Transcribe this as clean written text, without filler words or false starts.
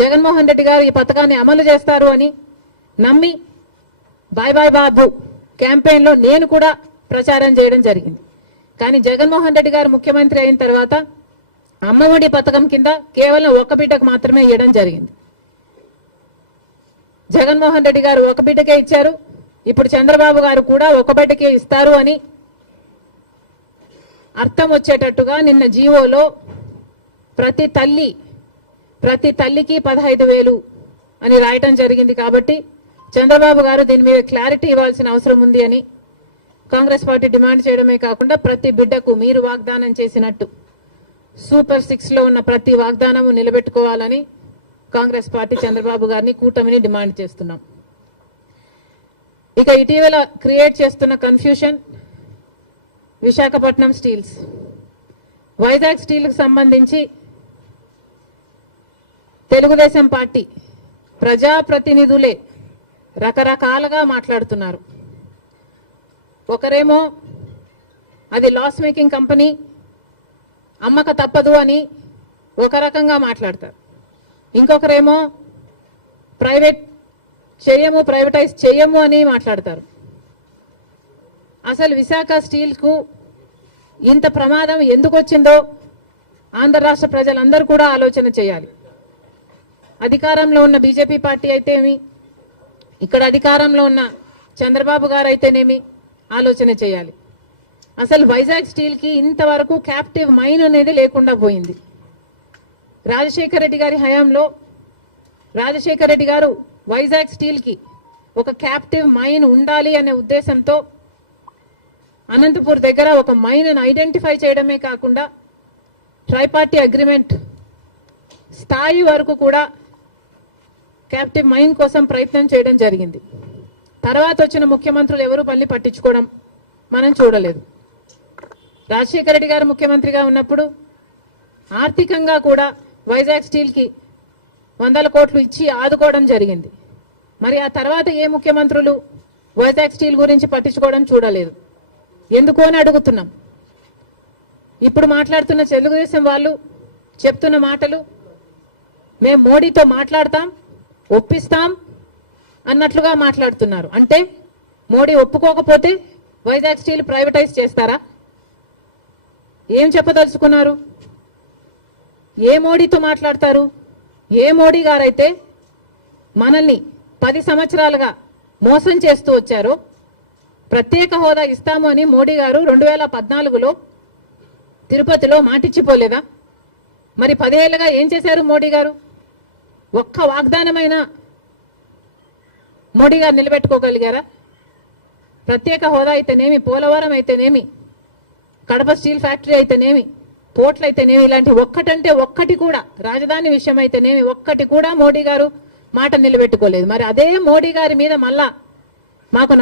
జగన్మోహన్ రెడ్డి గారు ఈ పథకాన్ని అమలు చేస్తారు అని నమ్మి బాయ్ బాయ్ బాబు క్యాంపెయిన్లో నేను కూడా ప్రచారం చేయడం జరిగింది. కానీ జగన్మోహన్ రెడ్డి గారు ముఖ్యమంత్రి అయిన తర్వాత అమ్మఒడి పథకం కింద కేవలం ఒక బిడ్డకు మాత్రమే ఇవ్వడం జరిగింది. జగన్మోహన్ రెడ్డి గారు ఒక బిడ్డకే ఇచ్చారు. ఇప్పుడు చంద్రబాబు గారు కూడా ఒక బిడ్డకే ఇస్తారు అని అర్థం వచ్చేటట్టుగా నిన్న జీవోలో ప్రతి తల్లికి 15,000 అని రాయటం జరిగింది. కాబట్టి చంద్రబాబు గారు దీని మీద క్లారిటీ ఇవ్వాల్సిన అవసరం ఉంది అని కాంగ్రెస్ పార్టీ డిమాండ్ చేయడమే కాకుండా ప్రతి బిడ్డకు మీరు వాగ్దానం చేసినట్టు సూపర్ 6లో ఉన్న ప్రతి వాగ్దానము నిలబెట్టుకోవాలని కాంగ్రెస్ పార్టీ చంద్రబాబు గారిని కూటమిని డిమాండ్ చేస్తున్నాం. ఇక ఇటీవల క్రియేట్ చేస్తున్న కన్ఫ్యూషన్ విశాఖపట్నం స్టీల్స్, వైజాగ్ స్టీల్కి సంబంధించి తెలుగుదేశం పార్టీ ప్రజాప్రతినిధులే రకరకాలుగా మాట్లాడుతున్నారు. ఒకరేమో అది లాస్ మేకింగ్ కంపెనీ, అమ్మక తప్పదు అని ఒక రకంగా మాట్లాడతారు. ఇంకొకరేమో ప్రైవేటైజ్ చేయము అని మాట్లాడతారు. అసలు విశాఖ స్టీల్కు ఇంత ప్రమాదం ఎందుకు వచ్చిందో ఆంధ్ర రాష్ట్ర ప్రజలందరూ కూడా ఆలోచన చేయాలి. అధికారంలో ఉన్న బీజేపీ పార్టీ అయితేనేమి, ఇక్కడ అధికారంలో ఉన్న చంద్రబాబు గారు అయితేనేమి ఆలోచన చేయాలి. అసలు వైజాగ్ స్టీల్కి ఇంతవరకు క్యాప్టివ్ మైన్ అనేది లేకుండా పోయింది. రాజశేఖర రెడ్డి గారి హయాంలో రాజశేఖర రెడ్డి గారు వైజాగ్ స్టీల్కి ఒక క్యాప్టివ్ మైన్ ఉండాలి అనే ఉద్దేశంతో అనంతపూర్ దగ్గర ఒక మైన్ ఐడెంటిఫై చేయడమే కాకుండా ట్రైపార్టీ అగ్రిమెంట్ స్థాయి వరకు కూడా క్యాప్టివ్ మైన్ కోసం ప్రయత్నం చేయడం జరిగింది. తర్వాత వచ్చిన ముఖ్యమంత్రులు ఎవరు పల్లి పట్టించుకోవడం మనం చూడలేదు. రాజశేఖర రెడ్డి గారు ముఖ్యమంత్రిగా ఉన్నప్పుడు ఆర్థికంగా కూడా వైజాగ్ స్టీల్కి 100 కోట్లు ఇచ్చి ఆదుకోవడం జరిగింది. మరి ఆ తర్వాత ఏ ముఖ్యమంత్రులు వైజాగ్ స్టీల్ గురించి పట్టించుకోవడం చూడలేదు. ఎందుకు అని అడుగుతున్నాం. ఇప్పుడు మాట్లాడుతున్న తెలుగుదేశం వాళ్ళు చెప్తున్న మాటలు మేము మోడీతో మాట్లాడతాం, ఒప్పిస్తాం అన్నట్లుగా మాట్లాడుతున్నారు. అంటే మోడీ ఒప్పుకోకపోతే వైజాగ్ స్టీల్ ప్రైవేటైజ్ చేస్తారా? ఏం చెప్పదలుచుకున్నారు? ఏ మోడీతో మాట్లాడతారు? ఏ మోడీ గారైతే మనల్ని 10 సంవత్సరాలుగా మోసం చేస్తూ వచ్చారో, ప్రత్యేక హోదా ఇస్తాము అని మోడీ గారు 2014లో తిరుపతిలో మాటిచ్చిపోలేదా? మరి 10 ఏళ్ళుగా ఏం చేశారు మోడీ గారు? ఒక్క వాగ్దానమైనా మోడీ గారు నిలబెట్టుకోగలిగారా? ప్రత్యేక హోదా అయితేనేమి, పోలవరం అయితేనేమి, కడప స్టీల్ ఫ్యాక్టరీ అయితేనేమి, పోర్ట్లు అయితేనేమి, ఇలాంటి ఒక్కటంటే ఒక్కటి కూడా, రాజధాని విషయం అయితేనేమి ఒక్కటి కూడా మోడీ గారు మాట నిలబెట్టుకోలేదు. మరి అదే మోడీ గారి మీద మళ్ళా మాకు